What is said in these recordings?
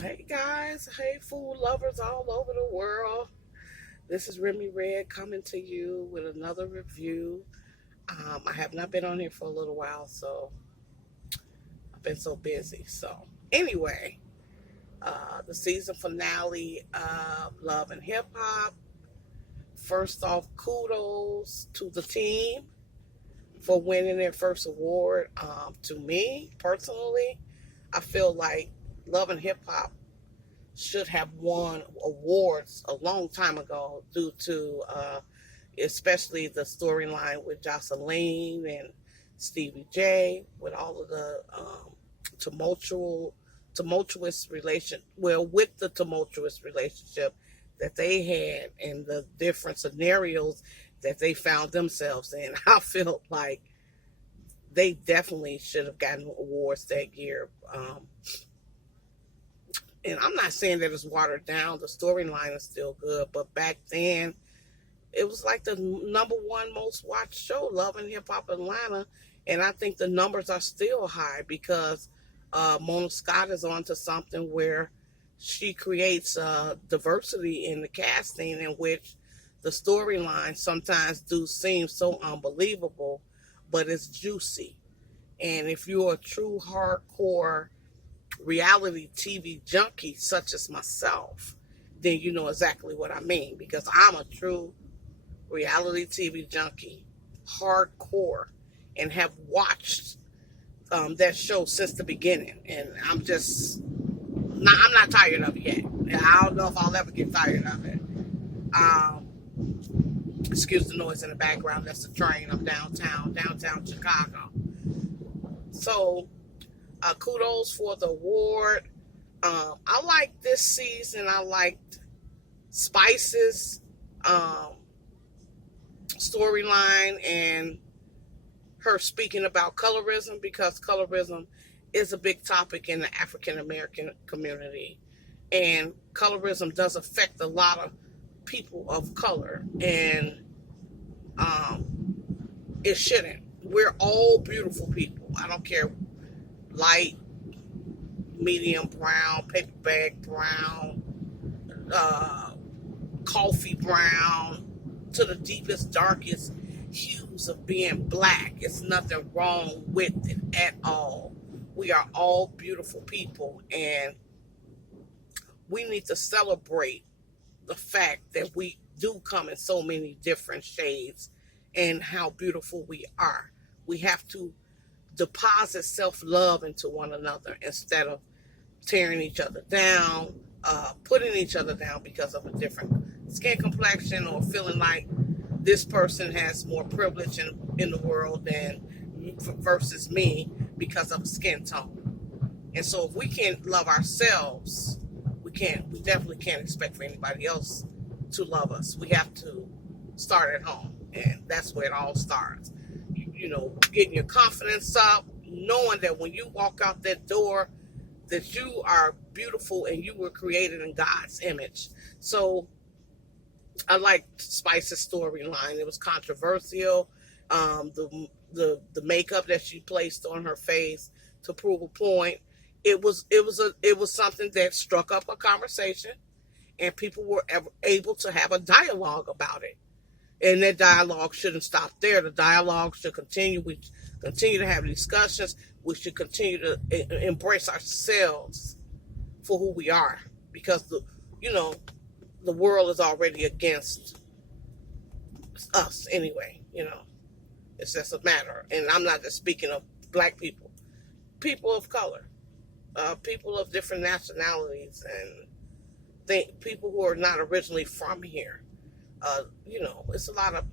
Hey guys, hey food lovers all over the world. This is Remy Red coming to you with another review. I have not been on here for a little while, so I've been so busy. So, anyway, the season finale of Love and Hip Hop. First off, kudos to the team for winning their first award. To me, personally, I feel like Love and Hip Hop should have won awards a long time ago due to especially the storyline with Jocelyn and Stevie J, with all of the tumultuous with the tumultuous relationship that they had and the different scenarios that they found themselves in. I felt like they definitely should have gotten awards that year. And I'm not saying that it's watered down. The storyline is still good, but back then it was like the number one most watched show, Love and Hip Hop Atlanta, and I think the numbers are still high because Mona Scott is onto something where she creates diversity in the casting, in which the storylines sometimes do seem so unbelievable, but it's juicy. And if you're a true hardcore reality TV junkie such as myself, then you know exactly what I mean, because I'm a true reality TV junkie, hardcore, and have watched that show since the beginning. And I'm not tired of it yet. I don't know if I'll ever get tired of it. Um, Excuse the noise in the background. That's the train. I'm downtown Chicago. So kudos for the award. I liked this season. I liked Spice's storyline and her speaking about colorism, because colorism is a big topic in the African American community. And colorism does affect a lot of people of color. And it shouldn't. We're all beautiful people. I don't care, light, medium brown, paper bag brown, uh, coffee brown, to the deepest, darkest hues of being black. It's nothing wrong with it at all. We are all beautiful people, and we need to celebrate the fact that we do come in so many different shades and how beautiful we are. We have to deposit self-love into one another instead of tearing each other down, putting each other down because of a different skin complexion, or feeling like this person has more privilege in the world than versus me because of skin tone. And so if we can't love ourselves, we definitely can't expect for anybody else to love us. We have to start at home, and that's where it all starts. Getting your confidence up, knowing that when you walk out that door, that you are beautiful and you were created in God's image. So I liked Spice's storyline. It was controversial. The makeup that she placed on her face to prove a point. It was something that struck up a conversation, and people were able to have a dialogue about it. And that dialogue shouldn't stop there. The dialogue should continue. We continue to have discussions. We should continue to embrace ourselves for who we are, because you know the world is already against us anyway. It's just a matter. And I'm not just speaking of black people, people of color, people of different nationalities, and people who are not originally from here. It's a lot of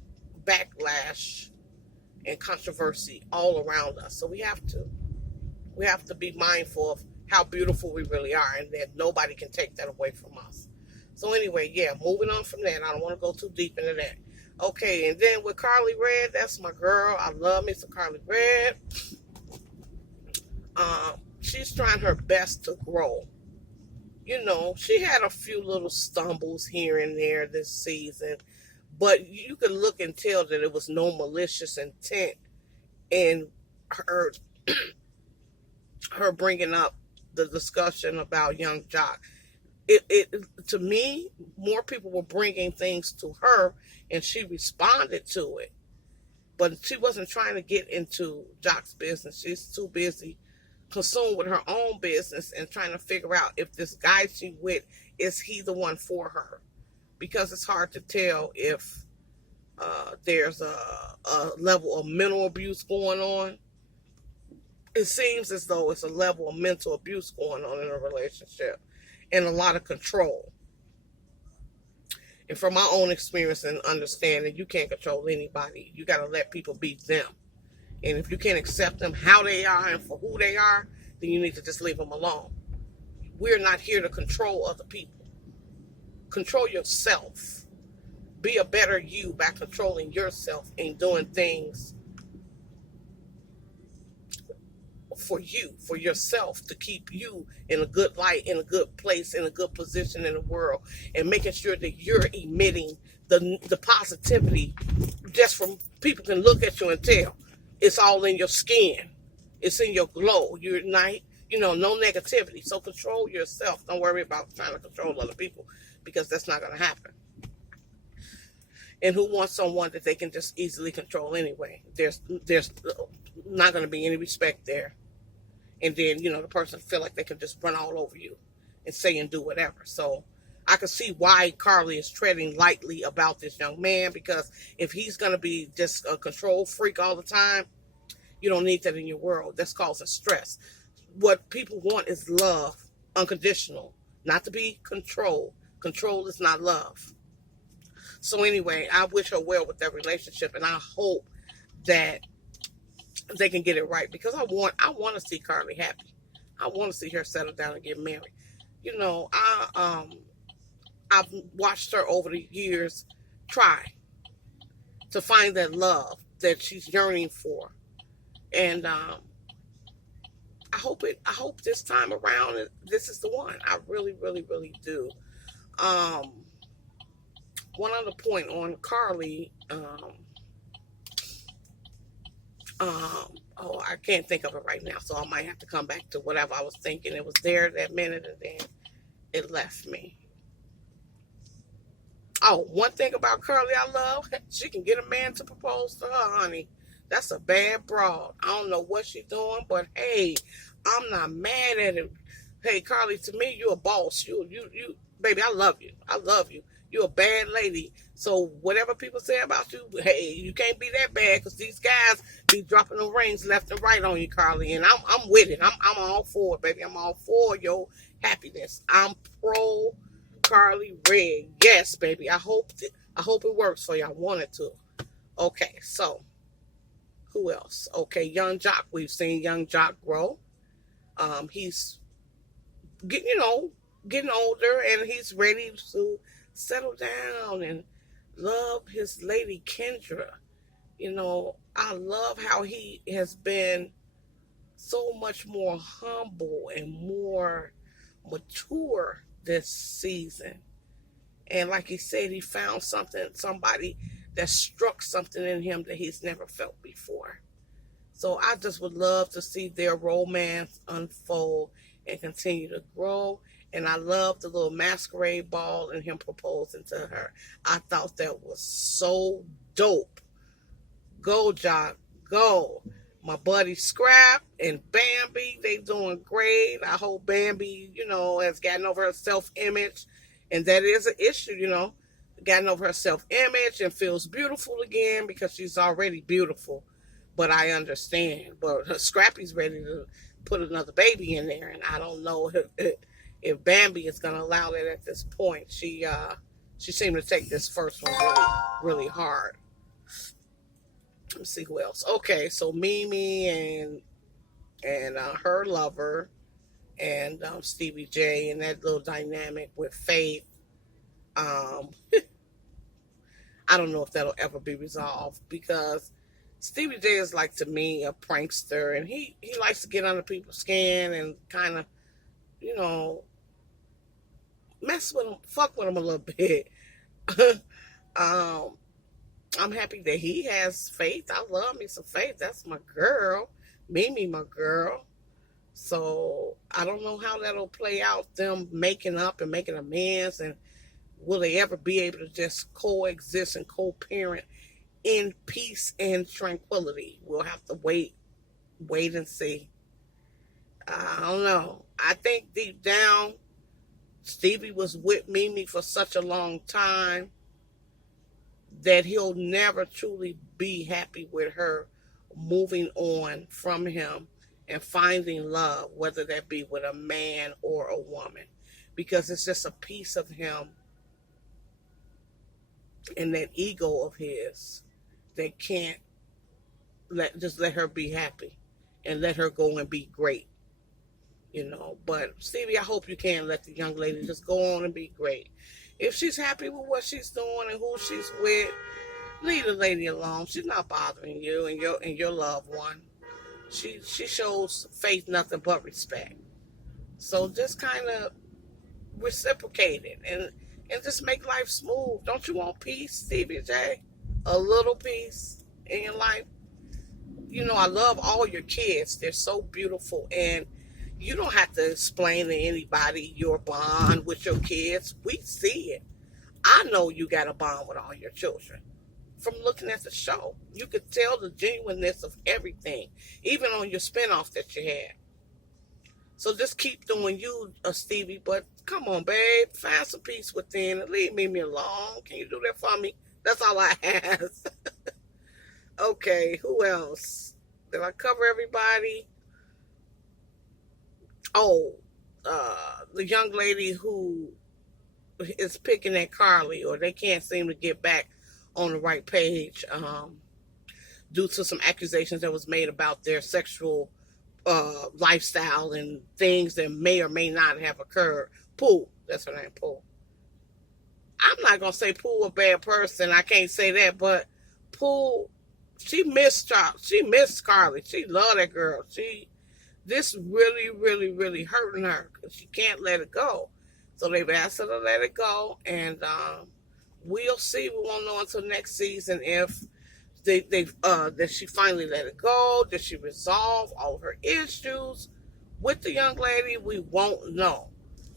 backlash and controversy all around us. So we have to be mindful of how beautiful we really are, and that nobody can take that away from us. So anyway, yeah, moving on from that. I don't want to go too deep into that. Okay, and then with Carly Red, that's my girl. I love me some Carly Red. She's trying her best to grow. She had a few little stumbles here and there this season, but you can look and tell that it was no malicious intent in her her bringing up the discussion about Young Jock. It to me, more people were bringing things to her, and she responded to it. But she wasn't trying to get into Jock's business. She's too busy, consumed with her own business, and trying to figure out if this guy she with, is he the one for her? Because it's hard to tell if there's a level of mental abuse going on. It seems as though it's a level of mental abuse going on in a relationship, and a lot of control. And from my own experience and understanding, you can't control anybody. You got to let people be them. And if you can't accept them how they are and for who they are, then you need to just leave them alone. We're not here to control other people. Control yourself. Be a better you by controlling yourself and doing things for you, for yourself, to keep you in a good light, in a good place, in a good position in the world, and making sure that you're emitting the positivity just from people can look at you and tell. It's all in your skin. It's in your glow. You're not, no negativity. So control yourself. Don't worry about trying to control other people, because that's not going to happen. And who wants someone that they can just easily control anyway? There's not going to be any respect there. And then, the person feel like they can just run all over you and say and do whatever. So I can see why Carly is treading lightly about this young man, because if he's going to be just a control freak all the time, you don't need that in your world. That's causing stress. What people want is love, unconditional, not to be controlled. Control is not love. So anyway, I wish her well with that relationship, and I hope that they can get it right, because I want to see Carly happy. I want to see her settle down and get married. I've watched her over the years try to find that love that she's yearning for, and I hope this time around this is the one. I really, really, really do. One other point on Carly. I can't think of it right now, so I might have to come back to whatever I was thinking. It was there that minute, and then it left me. Oh, one thing about Carly I love, she can get a man to propose to her, honey. That's a bad broad. I don't know what she's doing, but hey, I'm not mad at it. Hey, Carly, to me, you're a boss. You, baby, I love you. I love you. You're a bad lady. So whatever people say about you, hey, you can't be that bad, because these guys be dropping the rings left and right on you, Carly. And I'm with it. I'm all for it, baby. I'm all for your happiness. I'm pro Carly Red. Yes, baby. I hope it works for you. I want it to. Okay, so who else? Okay, Young Jock. We've seen Young Jock grow. He's getting older, and he's ready to settle down and love his lady Kendra. I love how he has been so much more humble and more mature this season. And like he said, he found somebody that struck something in him that he's never felt before. So I just would love to see their romance unfold and continue to grow. And I love the little masquerade ball and him proposing to her. I thought that was so dope. Go, Jock, go. My buddy Scrap and Bambi, they doing great. I hope Bambi, has gotten over her self-image. And that is an issue, gotten over her self-image and feels beautiful again, because she's already beautiful. But I understand. But Scrappy's ready to put another baby in there. And I don't know if Bambi is going to allow that at this point. She seemed to take this first one really, really hard. Let's see who else. Okay, so Mimi and her lover and Stevie J, and that little dynamic with Faith. I don't know if that'll ever be resolved, because Stevie J is, like, to me, a prankster, and he likes to get under people's skin and kind of, mess with them, fuck with them a little bit. I'm happy that he has Faith. I love me some Faith. That's my girl. Mimi, my girl. So I don't know how that'll play out, them making up and making amends, and will they ever be able to just coexist and co-parent in peace and tranquility? We'll have to wait and see. I don't know. I think deep down, Stevie was with Mimi for such a long time that he'll never truly be happy with her moving on from him and finding love, whether that be with a man or a woman, because it's just a piece of him and that ego of his that can't let her be happy and let her go and be great. But Stevie, I hope you can let the young lady just go on and be great. If she's happy with what she's doing and who she's with, leave the lady alone. She's not bothering you and your loved one. She shows Faith nothing but respect. So just kind of reciprocate it and just make life smooth. Don't you want peace, Stevie J? A little peace in your life. I love all your kids. They're so beautiful, and you don't have to explain to anybody your bond with your kids. We see it. I know you got a bond with all your children. From looking at the show, you could tell the genuineness of everything, even on your spinoff that you had. So just keep doing you, Stevie. But come on, babe, find some peace within and leave me alone. Can you do that for me? That's all I ask. Okay, who else? Did I cover everybody? Oh, the young lady who is picking at Carly, or they can't seem to get back on the right page due to some accusations that was made about their sexual lifestyle and things that may or may not have occurred. Pooh, that's her name, Pooh. I'm not gonna say Pooh a bad person. I can't say that, but Pooh, she missed Carly. She loved that girl. This really, really, really hurting her because she can't let it go. So they've asked her to let it go, and we'll see. We won't know until next season if that she finally let it go. Did she resolve all of her issues with the young lady? We won't know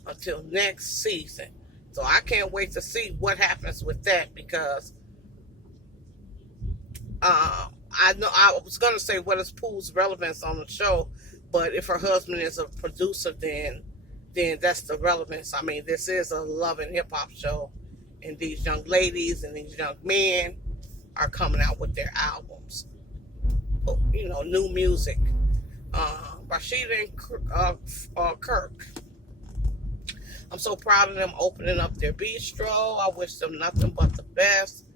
until next season. So I can't wait to see what happens with that, because I know I was going to say what is Pooh's relevance on the show, but if her husband is a producer, then that's the relevance. I mean, this is a love and hip hop show, and these young ladies and these young men are coming out with their albums. New music. Rashida and Kirk. I'm so proud of them opening up their bistro. I wish them nothing but the best.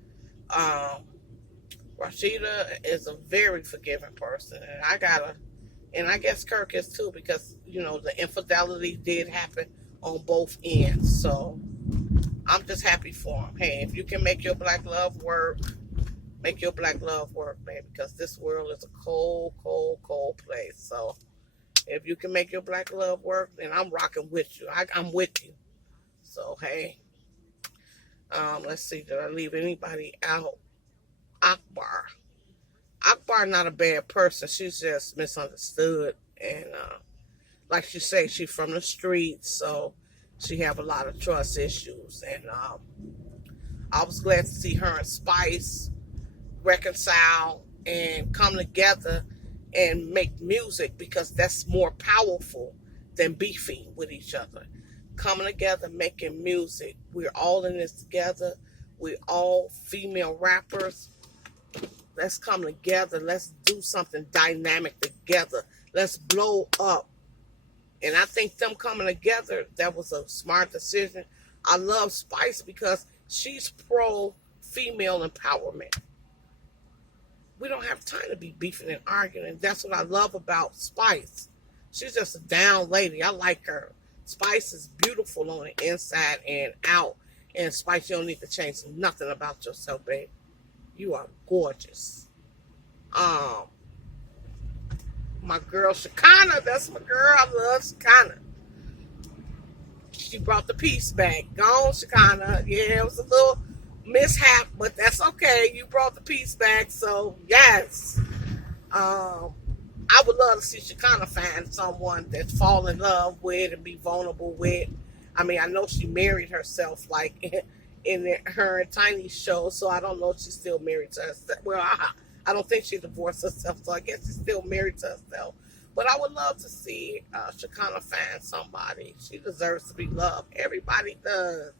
Rashida is a very forgiving person, and I guess Kirk is too, because the infidelity did happen on both ends. So I'm just happy for him. Hey, if you can make your black love work, make your black love work, baby, because this world is a cold, cold, cold place. So if you can make your black love work, then I'm rocking with you. I'm with you. So hey, let's see. Did I leave anybody out? Akbar not a bad person. She's just misunderstood, and like you say, she's from the streets, so she have a lot of trust issues. And I was glad to see her and Spice reconcile and come together and make music, because that's more powerful than beefing with each other. Coming together, making music. We're all in this together. We're all female rappers. Let's come together. Let's do something dynamic together. Let's blow up. And I think them coming together, that was a smart decision. I love Spice because she's pro female empowerment. We don't have time to be beefing and arguing. And that's what I love about Spice. She's just a down lady. I like her. Spice is beautiful on the inside and out. And Spice, you don't need to change nothing about yourself, babe. You are gorgeous. My girl Shekinah, that's my girl. I love Shekinah. She brought the peace back. Gone, Shekinah. Yeah, it was a little mishap, but that's okay. You brought the peace back, so yes. I would love to see Shekinah find someone that fall in love with and be vulnerable with. I mean, I know she married herself, like in her and Tiny show, so I don't know if she's still married to herself. Well, I don't think she divorced herself, so I guess she's still married to herself. But I would love to see Shekinah find somebody. She deserves to be loved. Everybody does.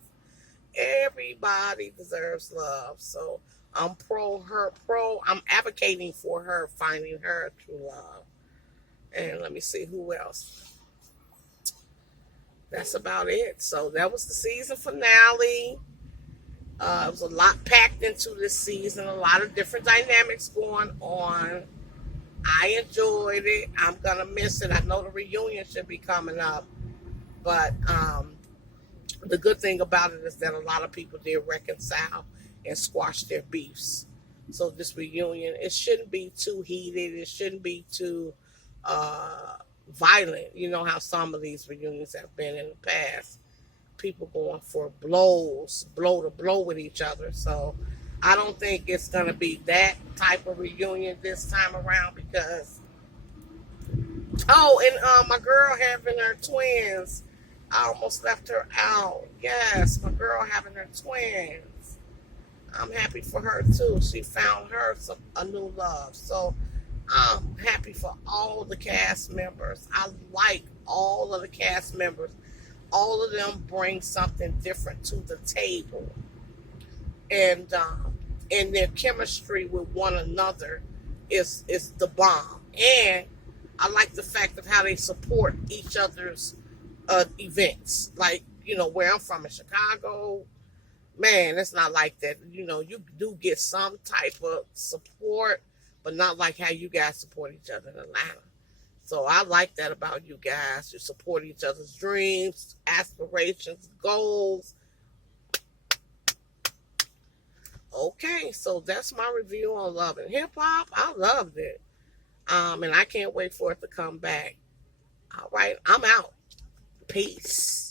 Everybody deserves love. So I'm I'm advocating for her finding her true love. And let me see who else. That's about it. So that was the season finale. It was a lot packed into this season, a lot of different dynamics going on. I enjoyed it. I'm going to miss it. I know the reunion should be coming up. But the good thing about it is that a lot of people did reconcile and squash their beefs. So this reunion, it shouldn't be too heated. It shouldn't be too violent. You know how some of these reunions have been in the past. People going for blows, blow to blow with each other. So I don't think it's going to be that type of reunion this time around because, and my girl having her twins, I almost left her out. Yes, my girl having her twins. I'm happy for her too. She found a new love. So I'm happy for all the cast members. I like all of the cast members. All of them bring something different to the table. And their chemistry with one another is the bomb. And I like the fact of how they support each other's events. Like, where I'm from in Chicago, man, it's not like that. You do get some type of support, but not like how you guys support each other in Atlanta. So I like that about you guys. You support each other's dreams, aspirations, goals. Okay, so that's my review on Love and Hip Hop. I loved it. And I can't wait for it to come back. All right, I'm out. Peace.